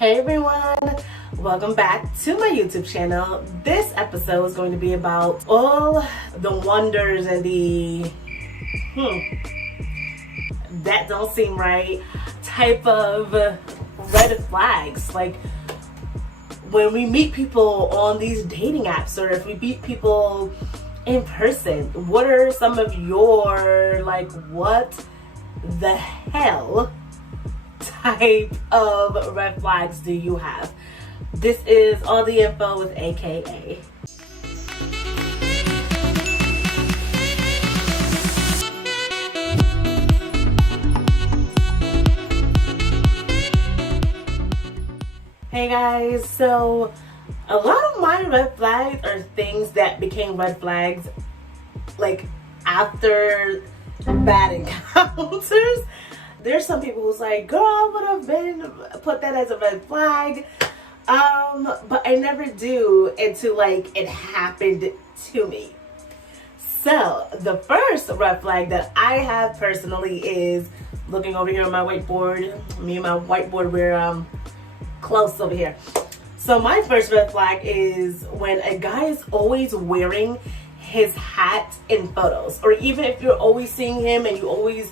Hey everyone, welcome back to my YouTube channel. This episode is going to be about all the wonders and the that don't seem right type of red flags. Like when we meet people on these dating apps, or if we meet people in person, what are some of your what the hell type of red flags do you have? This is All the Info with AKA. Hey guys, so a lot of my red flags are things that became red flags like after bad encounters. There's some people who's like, girl, I would have put that as a red flag. But I never do until it happened to me. So the first red flag that I have personally is looking over here on my whiteboard. Me and my whiteboard, we're close over here. So my first red flag is when a guy is always wearing his hat in photos, or even if you're always seeing him and you always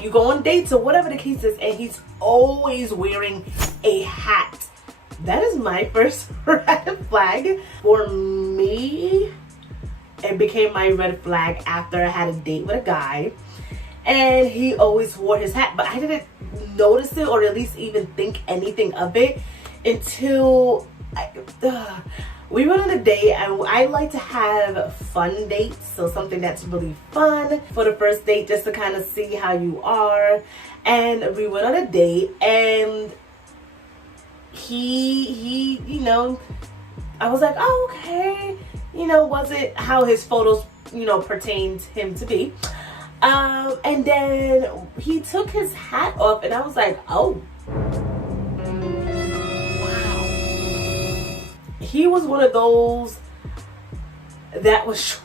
you go on dates or whatever the case is, and he's always wearing a hat. That is my first red flag. For me, it became my red flag after I had a date with a guy and he always wore his hat, but I didn't notice it or at least even think anything of it until we went on a date. And I like to have fun dates, so something that's really fun for the first date, just to kind of see how you are. And we went on a date, and he I was like, oh, okay, wasn't how his photos pertained him to be. And then he took his hat off, and I was like, oh, he was one of those that was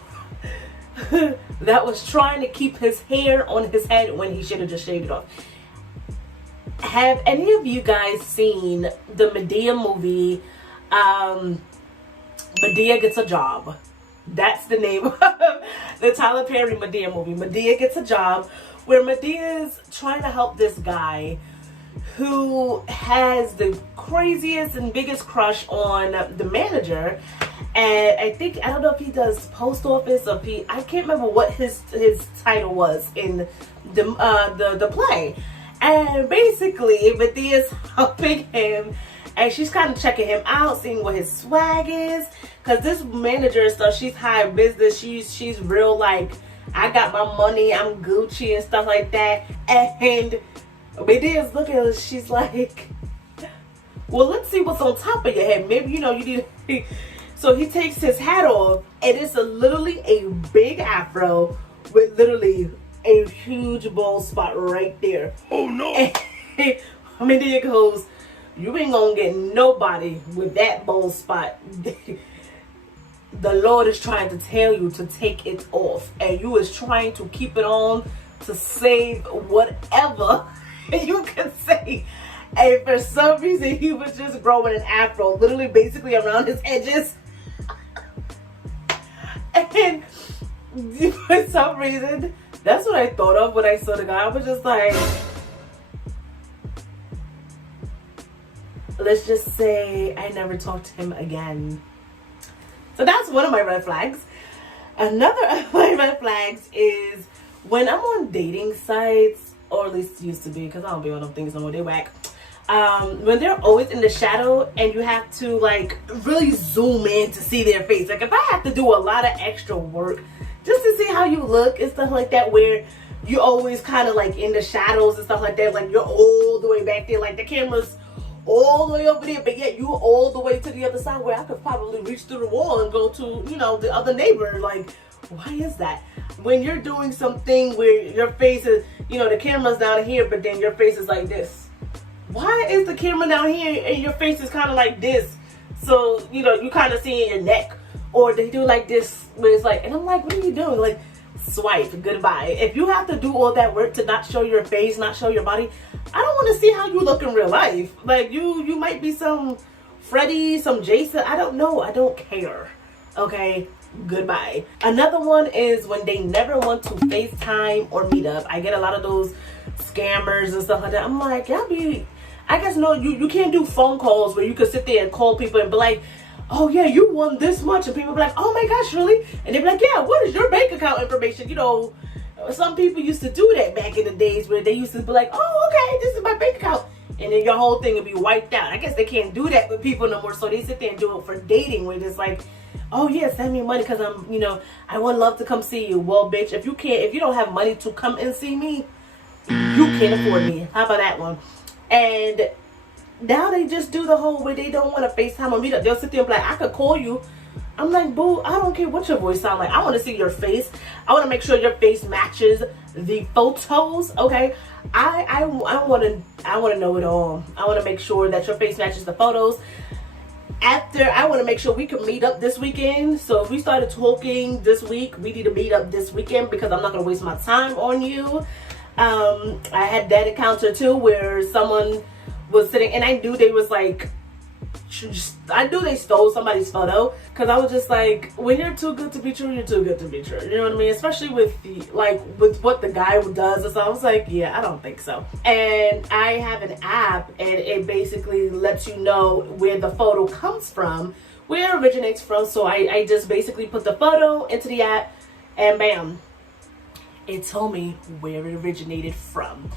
that was trying to keep his hair on his head when he should have just shaved it off. Have any of you guys seen the Madea movie, Madea Gets a Job? That's the name of the Tyler Perry Madea movie. Madea Gets a Job, where Medea's trying to help this guy who has the craziest and biggest crush on the manager. And I don't know if he does post office or I can't remember what his title was in the play. And basically Medea's helping him, and she's kind of checking him out, seeing what his swag is, because this manager and stuff, she's high business, she's real I got my money, I'm Gucci and stuff like that. And Medea's looking at her, she's like, well, let's see what's on top of your head. Maybe, you need So he takes his hat off, and it's literally a big afro with literally a huge bald spot right there. Oh, no. And Medea goes, you ain't gonna get nobody with that bald spot. The Lord is trying to tell you to take it off, and you is trying to keep it on to save whatever you can say. And for some reason he was just growing an afro, literally basically around his edges. And for some reason, that's what I thought of when I saw the guy. I was just like, let's just say I never talked to him again. So that's one of my red flags. Another of my red flags is when I'm on dating sites, or at least used to be, because I don't be on them things no more, they whack. When they're always in the shadow and you have to really zoom in to see their face. If I have to do a lot of extra work just to see how you look and stuff like that, where you're always kind of in the shadows and stuff like that, you're all the way back there, the camera's all the way over there, but yet you're all the way to the other side, where I could probably reach through the wall and go to, the other neighbor. Why is that? When you're doing something where your face is, the camera's down here, but then your face is like this. Why is the camera down here and your face is kind of like this? So, you kind of see in your neck. Or they do this, where it's and I'm like, what are you doing? swipe, goodbye. If you have to do all that work to not show your face, not show your body, I don't want to see how you look in real life. Like, you might be some Freddie, some Jason, I don't know. I don't care. Okay, goodbye. Another one is when they never want to FaceTime or meet up. I get a lot of those scammers and stuff like that. I'm like, y'all be, I guess, no, you can't do phone calls where you can sit there and call people and be like, oh yeah, you won this much, and people be like, oh my gosh, really? And they be like, yeah, what is your bank account information? You know, some people used to do that back in the days where they used to be like, oh, okay, this is my bank account, and then your whole thing would be wiped out. I guess they can't do that with people no more, so they sit there and do it for dating, where it's like, oh yeah, send me money because I'm, you know, I would love to come see you. Well, bitch, if you don't have money to come and see me, you can't afford me. How about that one? And now they just do the whole where they don't want to FaceTime or meet up. They'll sit there and be like, I could call you. I'm like, boo, I don't care what your voice sound like. I want to see your face. I want to make sure your face matches the photos. Okay, I want to know it all. I want to make sure that your face matches the photos. After, I want to make sure we can meet up this weekend. So if we started talking this week, we need to meet up this weekend because I'm not going to waste my time on you. I had that encounter too where someone was sitting, and I knew they was like, I knew they stole somebody's photo, because I was just like, when you're too good to be true, you're too good to be true. You know what I mean? Especially with with what the guy does. And so I was like, yeah, I don't think so. And I have an app, and it basically lets you know where the photo comes from, where it originates from. So I just basically put the photo into the app, and bam, it told me where it originated from.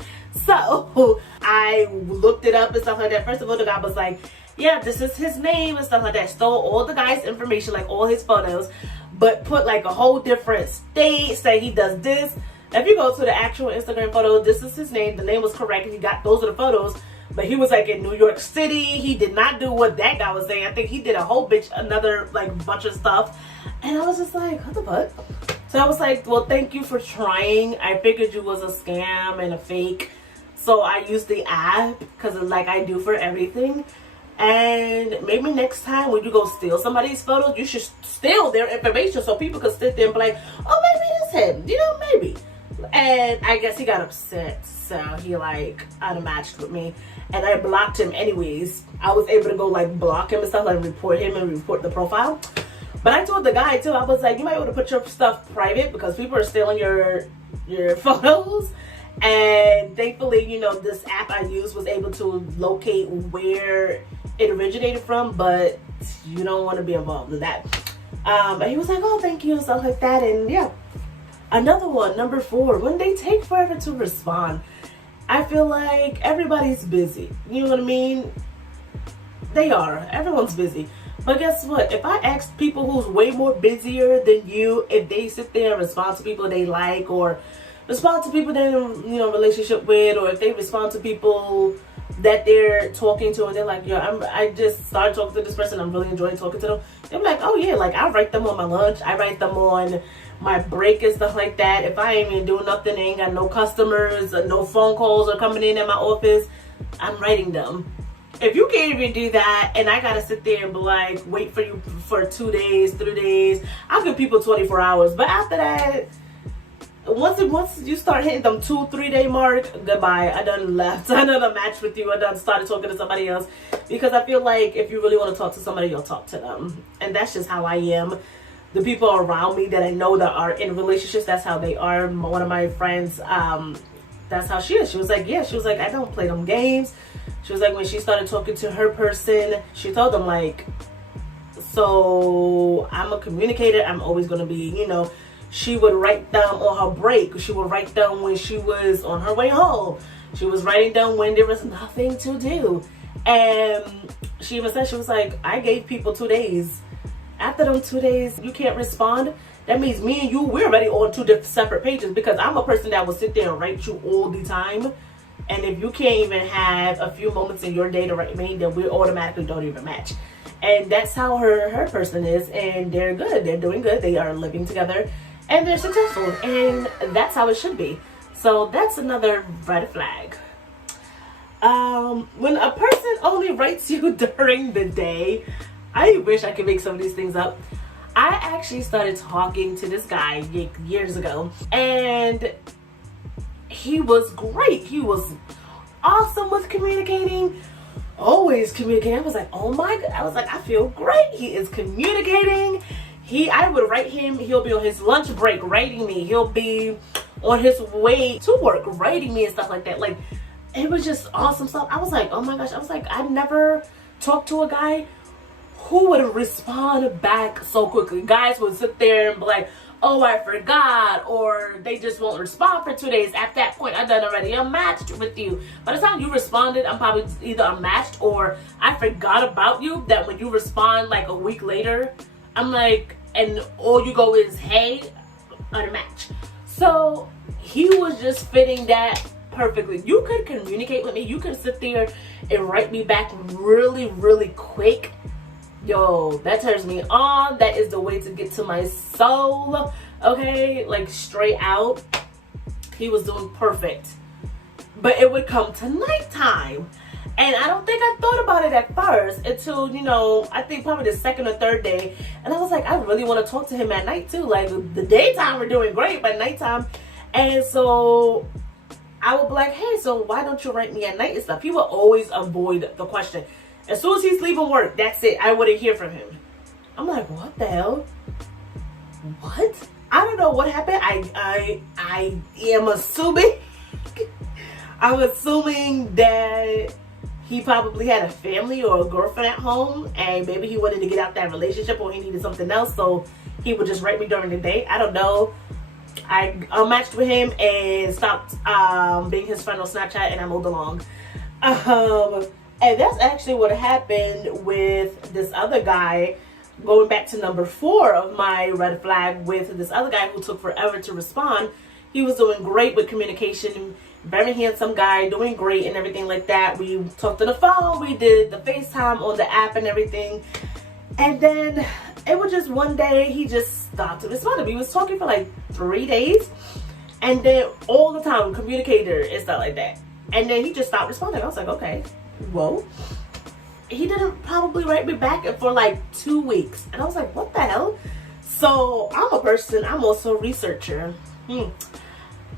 So I looked it up and stuff like that. First of all, the guy was like, yeah, this is his name and stuff like that. Stole all the guy's information, like all his photos, but put like a whole different state, say he does this. If you go to the actual Instagram photo, this is his name. The name was correct. He got, those are the photos. But he was like in New York City. He did not do what that guy was saying. I think he did a whole another like bunch of stuff. And I was just like, what the fuck? So I was like, well, thank you for trying. I figured you was a scam and a fake. So I used the app because like I do for everything. And maybe next time when you go steal somebody's photos, you should steal their information so people can sit there and be like, oh, maybe it's him. You know, maybe. And I guess he got upset. So he like unmatched with me. And I blocked him anyways. I was able to go like block him and stuff, like report him and report the profile. But I told the guy too, I was like, you might want to put your stuff private because people are stealing your photos. And thankfully, you know, this app I used was able to locate where it originated from, but you don't want to be involved in that. But he was like, oh, thank you and stuff like that. And yeah, another one, number 4, when they take forever to respond. I feel like everybody's busy. You know what I mean? They are. Everyone's busy. But guess what? If I ask people who's way more busier than you, if they sit there and respond to people they like, or respond to people they're in, you know, relationship with, or if they respond to people that they're talking to and they're like, yo, I just started talking to this person, I'm really enjoying talking to them. They're like, oh yeah, like I write them on my lunch, I write them on my break and stuff like that. If I ain't even doing nothing, ain't got no customers, no phone calls are coming in at my office, I'm writing them. If you can't even do that, and I gotta sit there and be like, wait for you for 2 days, 3 days, I'll give people 24 hours. But after that, once you start hitting them 2-3 day mark, goodbye. I done left. I done a match with you. I done started talking to somebody else, because I feel like if you really want to talk to somebody, you'll talk to them. And that's just how I am. The people around me that I know that are in relationships, that's how they are. One of my friends, that's how she is. She was like, yeah, she was like, I don't play them games. She was like, when she started talking to her person, she told them like, so I'm a communicator. I'm always going to be, you know, she would write down on her break. She would write down when she was on her way home. She was writing down when there was nothing to do. And she even said, she was like, I gave people 2 days. After them 2 days, you can't respond. That means me and you, we're already on 2 separate pages, because I'm a person that will sit there and write you all the time. And if you can't even have a few moments in your day to write me, then we automatically don't even match. And that's how her person is. And they're good. They're doing good. They are living together. And they're successful. And that's how it should be. So that's another red flag. When a person only writes you during the day, I wish I could make some of these things up. I actually started talking to this guy years ago, and he was great. He was awesome with communicating, always communicating. I was like, oh my God. I was like, I feel great. He is communicating. I would write him. He'll be on his lunch break writing me. He'll be on his way to work writing me and stuff like that. Like, it was just awesome stuff. I was like, oh my gosh. I was like, I never talked to a guy who would respond back so quickly. Guys would sit there and be like, oh, I forgot, or they just won't respond for 2 days. At that point, I done already unmatched with you. By the time you responded, I'm probably either unmatched or I forgot about you, that when you respond like a week later, I'm like, and all you go is, hey, unmatched. So he was just fitting that perfectly. You could communicate with me. You could sit there and write me back really, really quick. Yo, that turns me on. That is the way to get to my soul. Okay, like straight out. He was doing perfect. But it would come to nighttime. And I don't think I thought about it at first until, you know, I think probably the second or third day. And I was like, I really want to talk to him at night too. Like, the daytime we're doing great, but nighttime. And so I would be like, hey, so why don't you write me at night and stuff? He would always avoid the question. As soon as he's leaving work, that's it. I wouldn't hear from him. I'm like, what the hell? What? I don't know what happened. I am assuming. I'm assuming that he probably had a family or a girlfriend at home, and maybe he wanted to get out that relationship, or he needed something else, so he would just write me during the day. I don't know. I unmatched with him and stopped being his friend on Snapchat, and I moved along. And that's actually what happened with this other guy. Going back to number 4 of my red flag with this other guy who took forever to respond. He was doing great with communication. Very handsome guy, doing great and everything like that. We talked on the phone. We did the FaceTime on the app and everything. And then it was just one day he just stopped responding. We was talking for like 3 days. And then all the time, communicator and stuff like that. And then he just stopped responding. I was like, okay, whoa. He didn't probably write me back for like 2 weeks. And I was like, what the hell? So I'm a person, I'm also a researcher.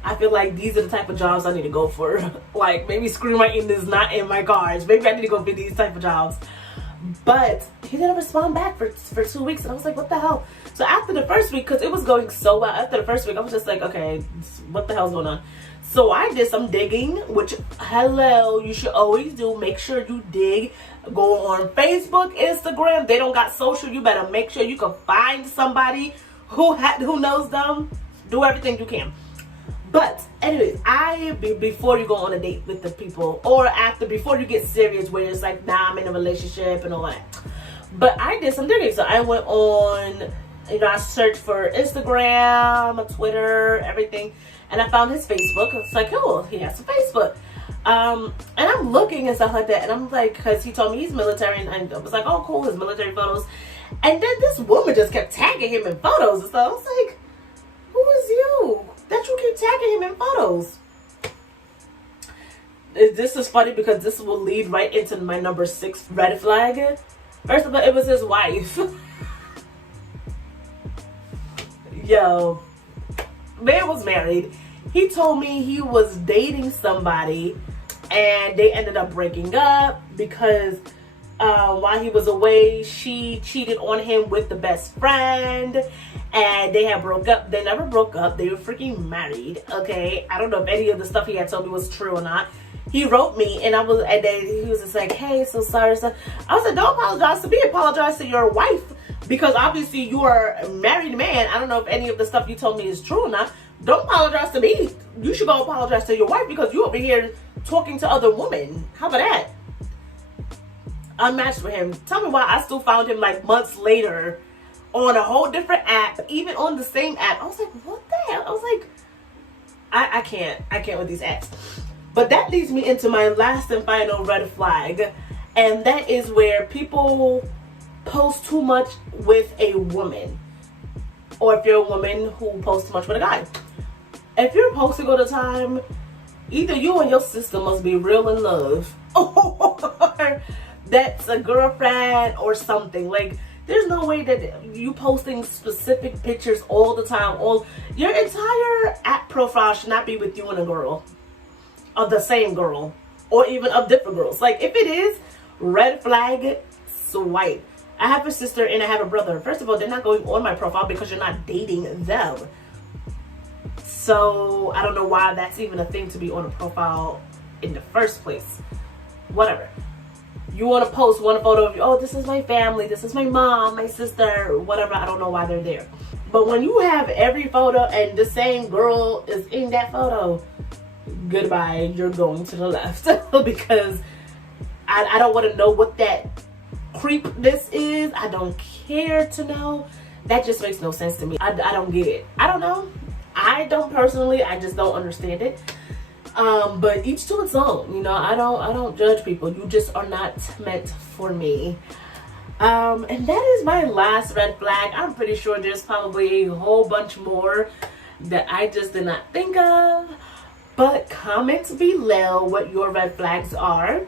I feel like these are the type of jobs I need to go for. Like, maybe screenwriting is not in my cards. Maybe I need to go for these type of jobs. But he didn't respond back for 2 weeks. And I was like, what the hell? So after the first week, because it was going so well, after the first week, I was just like, okay, what the hell's going on? So I did some digging, which, hello, you should always do. Make sure you dig. Go on Facebook, Instagram. They don't got social. You better make sure you can find somebody who knows them. Do everything you can. But anyways, before you go on a date with the people, or before you get serious, where it's like, nah, I'm in a relationship and all that. But I did some digging. So I went on, I searched for Instagram, Twitter, everything. And I found his Facebook. It's like, oh, he has a Facebook. And I'm looking and stuff like that. And I'm like, because he told me he's military. And I was like, oh, cool, his military photos. And then this woman just kept tagging him in photos and stuff. I was like, who is you that you keep tagging him in photos? This is funny because this will lead right into my number 6 red flag. First of all, it was his wife. Yo, man was married. He told me he was dating somebody and they ended up breaking up because while he was away, she cheated on him with the best friend, and they had broke up. They never broke up. They were freaking married. Okay, I don't know if any of the stuff he had told me was true or not. He wrote me, and he was just like, "Hey, so sorry." So I was like, "Don't apologize to me. Apologize to your wife, because obviously you are a married man. I don't know if any of the stuff you told me is true or not. Don't apologize to me. You should go apologize to your wife because you over here talking to other women. How about that?" Unmatched with him. Tell me why I still found him like months later on a whole different app, even on the same app. I was like, what the hell? I was like, I can't with these apps. But that leads me into my last and final red flag, and that is where people post too much with a woman, or if you're a woman who posts too much with a guy. If you're posting all the time, either you and your sister must be real in love, or that's a girlfriend or something. Like, There's no way that you posting specific pictures all the time. All your entire app profile should not be with you and a girl, of the same girl, or even of different girls. Like, if it is, red flag, swipe. I have a sister and I have a brother. First of all, they're not going on my profile because you're not dating them. So I don't know why that's even a thing to be on a profile in the first place. Whatever. You want to post one photo of you, oh, this is my family, this is my mom, my sister, whatever. I don't know why they're there. But when you have every photo and the same girl is in that photo, goodbye, you're going to the left. Because I don't want to know what that creep this is. I don't care to know. That just makes no sense to me. I don't get it. I don't know. I don't personally. I just don't understand it. But each to its own. You know, I don't judge people. You just are not meant for me. And that is my last red flag. I'm pretty sure there's probably a whole bunch more that I just did not think of. But comment below what your red flags are.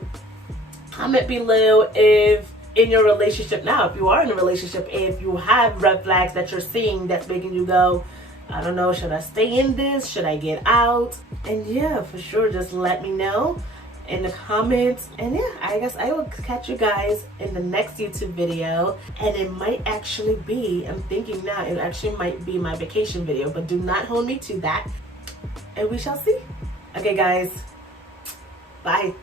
Comment below if in your relationship now, if you are in a relationship, if you have red flags that you're seeing that's making you go, I don't know, should I stay in this? Should I get out? And yeah, for sure, just let me know in the comments. And yeah, I guess I will catch you guys in the next YouTube video. And it might actually be, I'm thinking now, it actually might be my vacation video, but do not hold me to that. And we shall see. Okay, guys. Bye.